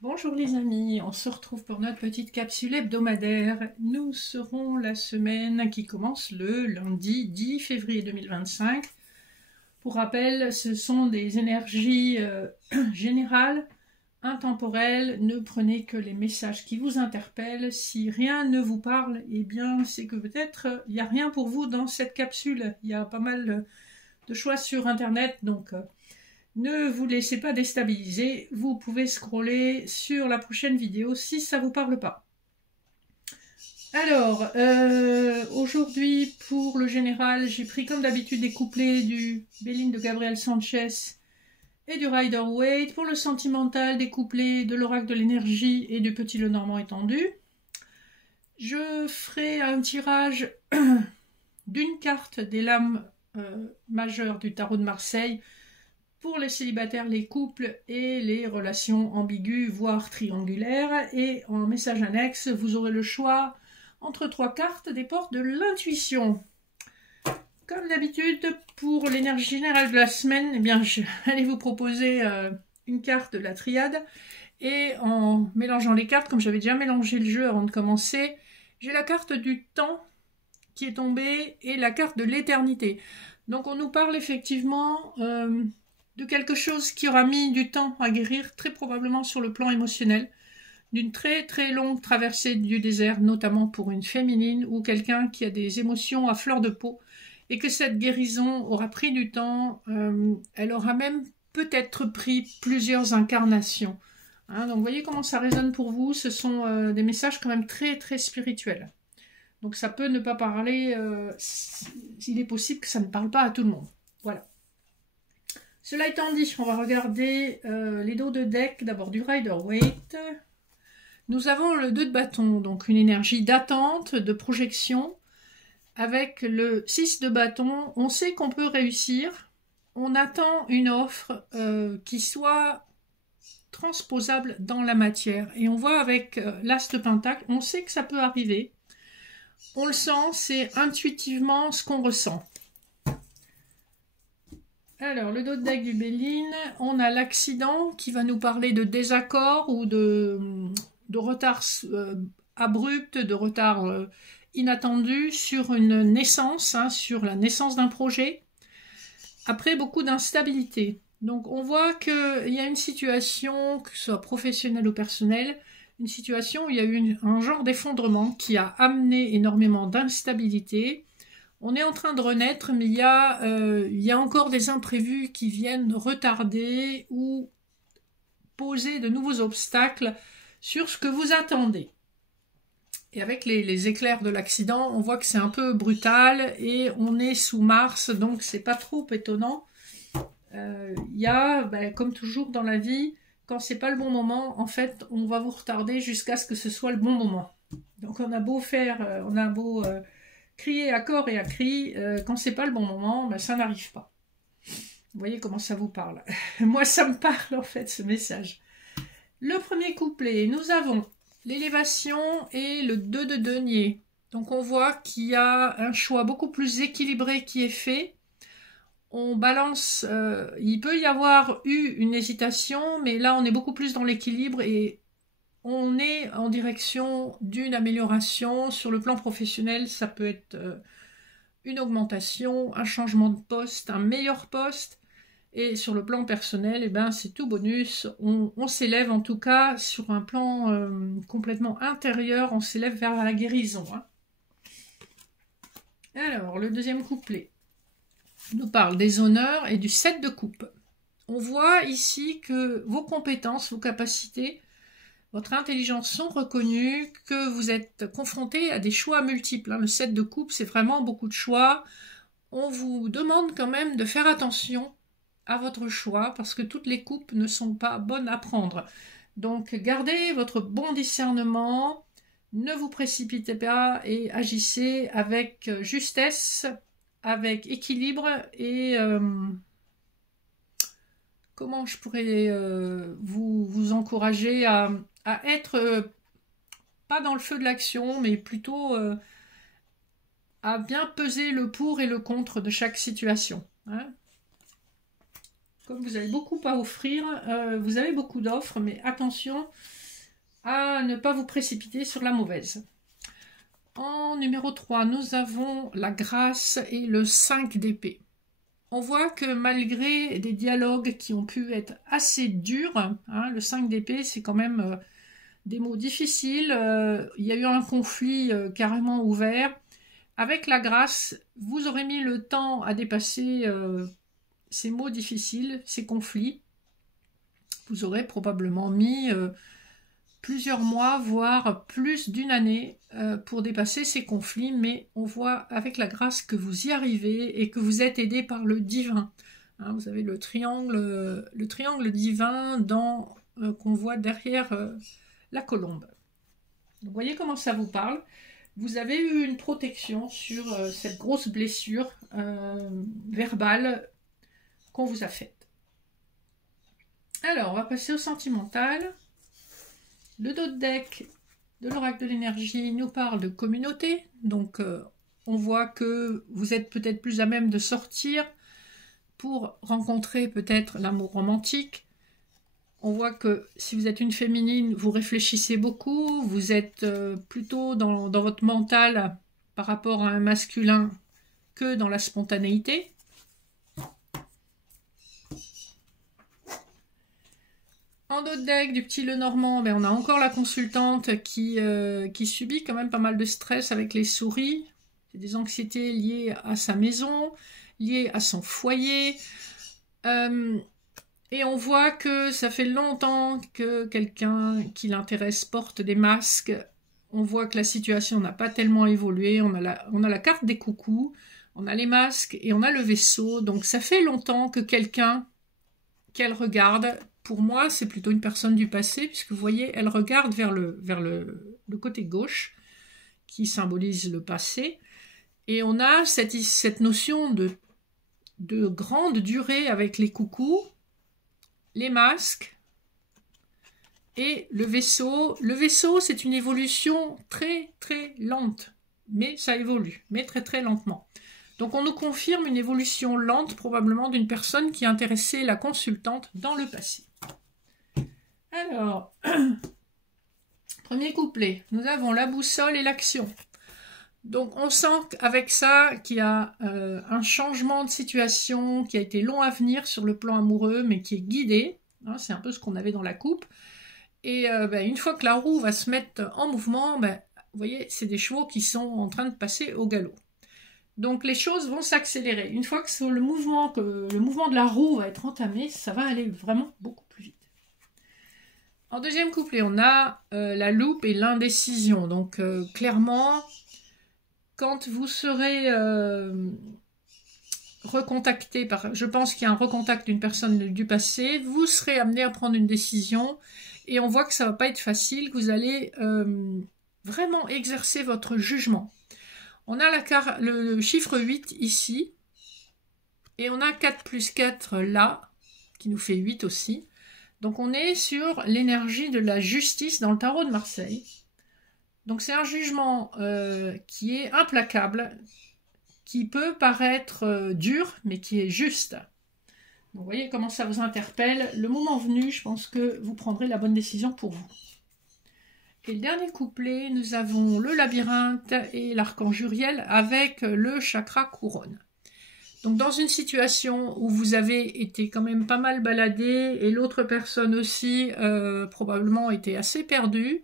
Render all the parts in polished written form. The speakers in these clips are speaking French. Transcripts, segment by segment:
Bonjour les amis, on se retrouve pour notre petite capsule hebdomadaire. Nous serons la semaine qui commence le lundi 10 février 2025. Pour rappel, ce sont des énergies générales, intemporelles. Ne prenez que les messages qui vous interpellent. Si rien ne vous parle, eh bien c'est que peut-être il n'y a rien pour vous dans cette capsule. Il y a pas mal de choix sur internet, donc ne vous laissez pas déstabiliser, vous pouvez scroller sur la prochaine vidéo si ça ne vous parle pas. Alors, aujourd'hui pour le général, j'ai pris comme d'habitude des couplets du Béline de Gabriel Sanchez et du Rider-Waite. Pour le sentimental, des couplets de l'Oracle de l'énergie et du Petit Lenormand étendu. Je ferai un tirage d'une carte des lames majeures du tarot de Marseille pour les célibataires, les couples et les relations ambiguës, voire triangulaires. Et en message annexe, vous aurez le choix entre 3 cartes des portes de l'intuition. Comme d'habitude, pour l'énergie générale de la semaine, eh bien, je vais vous proposer une carte de la triade. Et en mélangeant les cartes, comme j'avais déjà mélangé le jeu avant de commencer, j'ai la carte du temps qui est tombée et la carte de l'éternité. Donc on nous parle effectivement de quelque chose qui aura mis du temps à guérir, très probablement sur le plan émotionnel, d'une très très longue traversée du désert, notamment pour une féminine ou quelqu'un qui a des émotions à fleur de peau, et que cette guérison aura pris du temps, elle aura même peut-être pris plusieurs incarnations. Hein, donc vous voyez comment ça résonne pour vous, ce sont des messages quand même très très spirituels. Donc ça peut ne pas parler, il est possible que ça ne parle pas à tout le monde. Voilà. Cela étant dit, on va regarder les dos de deck, d'abord du Rider-Waite. Nous avons le 2 de bâton, donc une énergie d'attente, de projection. Avec le 6 de bâton, on sait qu'on peut réussir. On attend une offre qui soit transposable dans la matière. Et on voit avec l'As de Pentacle, on sait que ça peut arriver. On le sent, c'est intuitivement ce qu'on ressent. Alors, le dos de deck du Béline, on a l'accident qui va nous parler de désaccord ou de retard abrupt, de retard inattendu sur une naissance, hein, sur la naissance d'un projet. Après, beaucoup d'instabilité. Donc, on voit qu'il y a une situation, que ce soit professionnelle ou personnelle, une situation où il y a eu un genre d'effondrement qui a amené énormément d'instabilité. On est en train de renaître, mais il y a encore des imprévus qui viennent retarder ou poser de nouveaux obstacles sur ce que vous attendez. Et avec les éclairs de l'accident, on voit que c'est un peu brutal et on est sous Mars, donc c'est pas trop étonnant. Il y a, comme toujours dans la vie, quand c'est pas le bon moment, en fait, on va vous retarder jusqu'à ce que ce soit le bon moment. Donc on a beau faire, on a beau crier à corps et à cri, quand c'est pas le bon moment, ça n'arrive pas. Vous voyez comment ça vous parle. Moi, ça me parle en fait, ce message. Le premier couplet, nous avons l'élévation et le 2 de denier. Donc on voit qu'il y a un choix beaucoup plus équilibré qui est fait. On balance, il peut y avoir eu une hésitation, mais là on est beaucoup plus dans l'équilibre et on est en direction d'une amélioration. Sur le plan professionnel, ça peut être une augmentation, un changement de poste, un meilleur poste. Et sur le plan personnel, c'est tout bonus. On s'élève en tout cas sur un plan complètement intérieur, on s'élève vers la guérison. Hein. Alors, le deuxième couplet nous parle des honneurs et du 7 de coupe. On voit ici que vos compétences, vos capacités, votre intelligence sont reconnues, que vous êtes confronté à des choix multiples. Le 7 de coupe, c'est vraiment beaucoup de choix. On vous demande quand même de faire attention à votre choix, parce que toutes les coupes ne sont pas bonnes à prendre. Donc, gardez votre bon discernement, ne vous précipitez pas et agissez avec justesse, avec équilibre et comment je pourrais vous encourager à être pas dans le feu de l'action, mais plutôt à bien peser le pour et le contre de chaque situation. Hein. Comme vous avez beaucoup à offrir, vous avez beaucoup d'offres, mais attention à ne pas vous précipiter sur la mauvaise. En numéro 3, nous avons la grâce et le 5 d'épée. On voit que malgré des dialogues qui ont pu être assez durs, hein, le 5 d'épée, c'est quand même des mots difficiles. Il y a eu un conflit carrément ouvert. Avec la grâce, vous aurez mis le temps à dépasser ces mots difficiles, ces conflits. Vous aurez probablement mis plusieurs mois, voire plus d'une année pour dépasser ces conflits, mais on voit avec la grâce que vous y arrivez et que vous êtes aidé par le divin. Hein, vous avez le triangle divin qu'on voit derrière la colombe. Vous voyez comment ça vous parle. Vous avez eu une protection sur cette grosse blessure verbale qu'on vous a faite. Alors, on va passer au sentimental. Le dos de deck de l'oracle de l'énergie nous parle de communauté. Donc, on voit que vous êtes peut-être plus à même de sortir pour rencontrer peut-être l'amour romantique. On voit que si vous êtes une féminine, vous réfléchissez beaucoup. Vous êtes plutôt dans votre mental par rapport à un masculin que dans la spontanéité. En dos de deck du petit Lenormand, on a encore la consultante qui subit quand même pas mal de stress avec les souris. C'est des anxiétés liées à sa maison, liées à son foyer. Et on voit que ça fait longtemps que quelqu'un qui l'intéresse porte des masques. On voit que la situation n'a pas tellement évolué. On a la carte des coucous, on a les masques et on a le vaisseau. Donc ça fait longtemps que quelqu'un qu'elle regarde. Pour moi, c'est plutôt une personne du passé, puisque vous voyez, elle regarde vers le côté gauche, qui symbolise le passé. Et on a cette notion de grande durée avec les coucous, les masques et le vaisseau. Le vaisseau, c'est une évolution très très lente, mais ça évolue, mais très très lentement. Donc on nous confirme une évolution lente, probablement d'une personne qui intéressait la consultante dans le passé. Alors, premier couplet, nous avons la boussole et l'action. Donc on sent qu'avec ça qu'il y a un changement de situation qui a été long à venir sur le plan amoureux, mais qui est guidé. Hein, c'est un peu ce qu'on avait dans la coupe. Et une fois que la roue va se mettre en mouvement, vous voyez, c'est des chevaux qui sont en train de passer au galop. Donc les choses vont s'accélérer. Une fois que le mouvement de la roue va être entamé, ça va aller vraiment beaucoup plus vite. En deuxième couplet, on a la loupe et l'indécision. Donc clairement, quand vous serez recontacté je pense qu'il y a un recontact d'une personne du passé, vous serez amené à prendre une décision et on voit que ça ne va pas être facile, que vous allez vraiment exercer votre jugement. On a le chiffre 8 ici et on a 4 plus 4 là, qui nous fait 8 aussi. Donc on est sur l'énergie de la justice dans le tarot de Marseille. Donc c'est un jugement qui est implacable, qui peut paraître dur, mais qui est juste. Donc, vous voyez comment ça vous interpelle. Le moment venu, je pense que vous prendrez la bonne décision pour vous. Et le dernier couplet, nous avons le labyrinthe et l'archange Uriel avec le chakra couronne. Donc dans une situation où vous avez été quand même pas mal baladé et l'autre personne aussi probablement était assez perdue,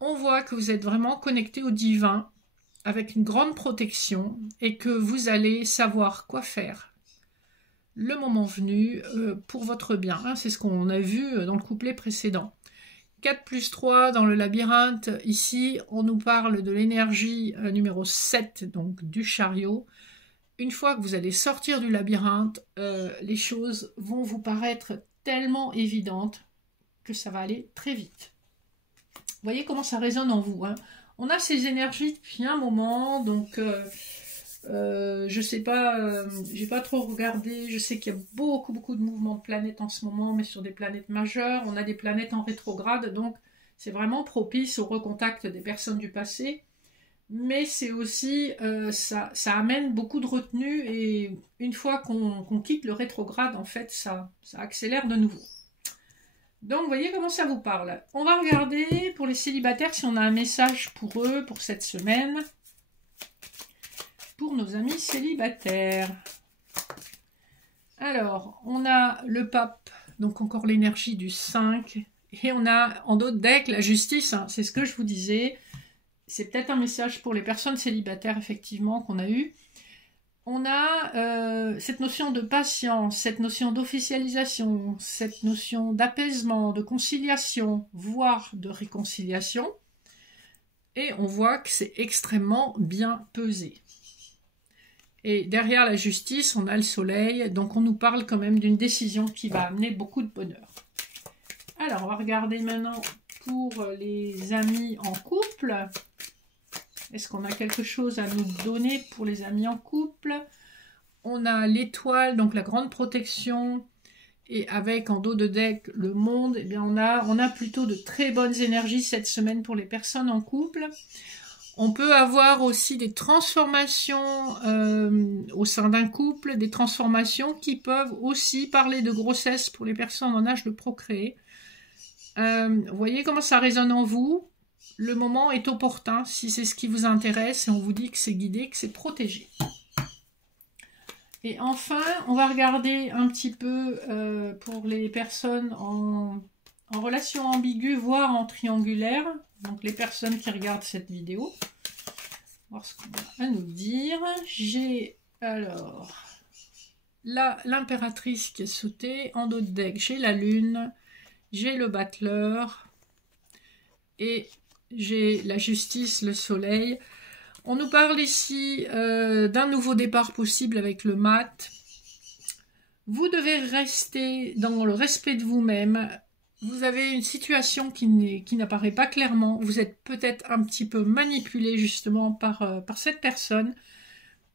on voit que vous êtes vraiment connecté au divin avec une grande protection et que vous allez savoir quoi faire le moment venu pour votre bien. Hein, c'est ce qu'on a vu dans le couplet précédent. 4 plus 3 dans le labyrinthe, ici on nous parle de l'énergie numéro 7, donc du chariot. Une fois que vous allez sortir du labyrinthe, les choses vont vous paraître tellement évidentes que ça va aller très vite. Vous voyez comment ça résonne en vous, hein. On a ces énergies depuis un moment, donc je sais pas, j'ai pas trop regardé, je sais qu'il y a beaucoup de mouvements de planètes en ce moment, mais sur des planètes majeures, on a des planètes en rétrograde, donc c'est vraiment propice au recontact des personnes du passé. mais c'est aussi, ça amène beaucoup de retenue, et une fois qu'on quitte le rétrograde, en fait, ça accélère de nouveau. Donc, vous voyez comment ça vous parle. On va regarder pour les célibataires si on a un message pour eux pour cette semaine. Pour nos amis célibataires. Alors, on a le pape, donc encore l'énergie du 5. Et on a en d'autres decks la justice, hein, c'est ce que je vous disais. C'est peut-être un message pour les personnes célibataires, effectivement, qu'on a eu. On a cette notion de patience, cette notion d'officialisation, cette notion d'apaisement, de conciliation, voire de réconciliation. Et on voit que c'est extrêmement bien pesé. Et derrière la justice, on a le soleil, donc on nous parle quand même d'une décision qui va amener beaucoup de bonheur. Alors, on va regarder maintenant pour les amis en couple. Est-ce qu'on a quelque chose à nous donner pour les amis en couple? On a l'étoile, donc la grande protection, et avec en dos de deck le monde. Eh bien, on a plutôt de très bonnes énergies cette semaine pour les personnes en couple. On peut avoir aussi des transformations au sein d'un couple, des transformations qui peuvent aussi parler de grossesse pour les personnes en âge de procréer. Vous voyez comment ça résonne en vous? Le moment est opportun si c'est ce qui vous intéresse et on vous dit que c'est guidé, que c'est protégé. Et enfin, on va regarder un petit peu pour les personnes en relation ambiguë, voire en triangulaire. Donc les personnes qui regardent cette vidéo. Voir ce qu'on a à nous dire. J'ai alors l'impératrice qui est sautée. En dos de deck, j'ai la lune. J'ai le battleur. Et j'ai la justice, le soleil. On nous parle ici d'un nouveau départ possible avec le mat. Vous devez rester dans le respect de vous-même. Vous avez une situation qui n'apparaît pas clairement. Vous êtes peut-être un petit peu manipulé justement par cette personne.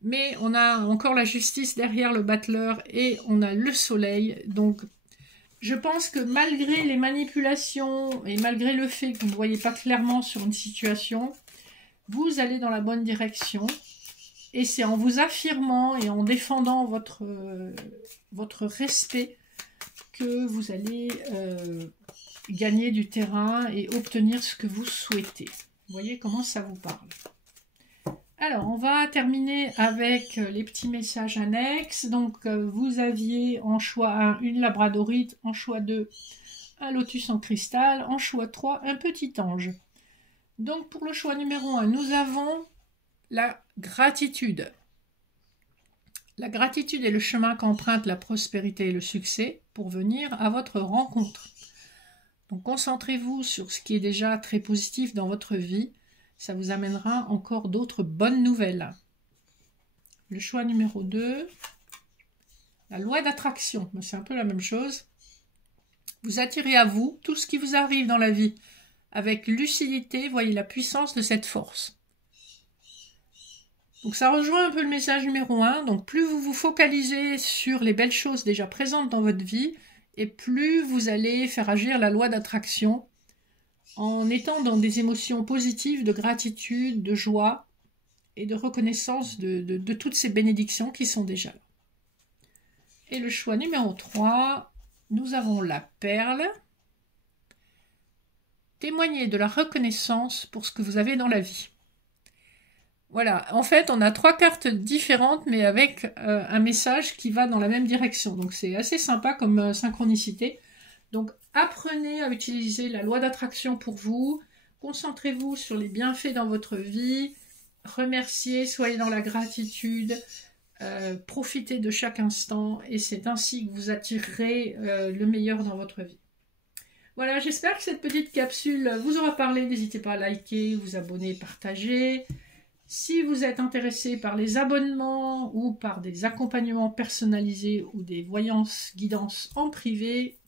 Mais on a encore la justice derrière le battleur et on a le soleil. Donc je pense que malgré les manipulations et malgré le fait que vous ne voyez pas clairement sur une situation, vous allez dans la bonne direction. Et c'est en vous affirmant et en défendant votre respect que vous allez gagner du terrain et obtenir ce que vous souhaitez. Vous voyez comment ça vous parle. Alors, on va terminer avec les petits messages annexes. Donc, vous aviez en choix 1, une labradorite, en choix 2, un lotus en cristal, en choix 3, un petit ange. Donc, pour le choix numéro 1, nous avons la gratitude. La gratitude est le chemin qu'emprunte la prospérité et le succès pour venir à votre rencontre. Donc concentrez-vous sur ce qui est déjà très positif dans votre vie. Ça vous amènera encore d'autres bonnes nouvelles. Le choix numéro 2, la loi d'attraction. C'est un peu la même chose. Vous attirez à vous tout ce qui vous arrive dans la vie. Avec lucidité, voyez la puissance de cette force. Donc ça rejoint un peu le message numéro 1. Donc plus vous vous focalisez sur les belles choses déjà présentes dans votre vie, et plus vous allez faire agir la loi d'attraction en étant dans des émotions positives de gratitude, de joie et de reconnaissance de toutes ces bénédictions qui sont déjà là. Et le choix numéro 3, nous avons la perle. Témoignez de la reconnaissance pour ce que vous avez dans la vie. Voilà, en fait, on a 3 cartes différentes, mais avec un message qui va dans la même direction. Donc, c'est assez sympa comme synchronicité. Donc, apprenez à utiliser la loi d'attraction pour vous. Concentrez-vous sur les bienfaits dans votre vie. Remerciez, soyez dans la gratitude. Profitez de chaque instant. Et c'est ainsi que vous attirerez le meilleur dans votre vie. Voilà, j'espère que cette petite capsule vous aura parlé. N'hésitez pas à liker, vous abonner, partager. Si vous êtes intéressé par les abonnements ou par des accompagnements personnalisés ou des voyances, guidances en privé,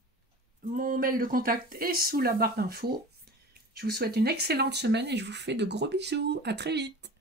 mon mail de contact est sous la barre d'infos. Je vous souhaite une excellente semaine et je vous fais de gros bisous. À très vite.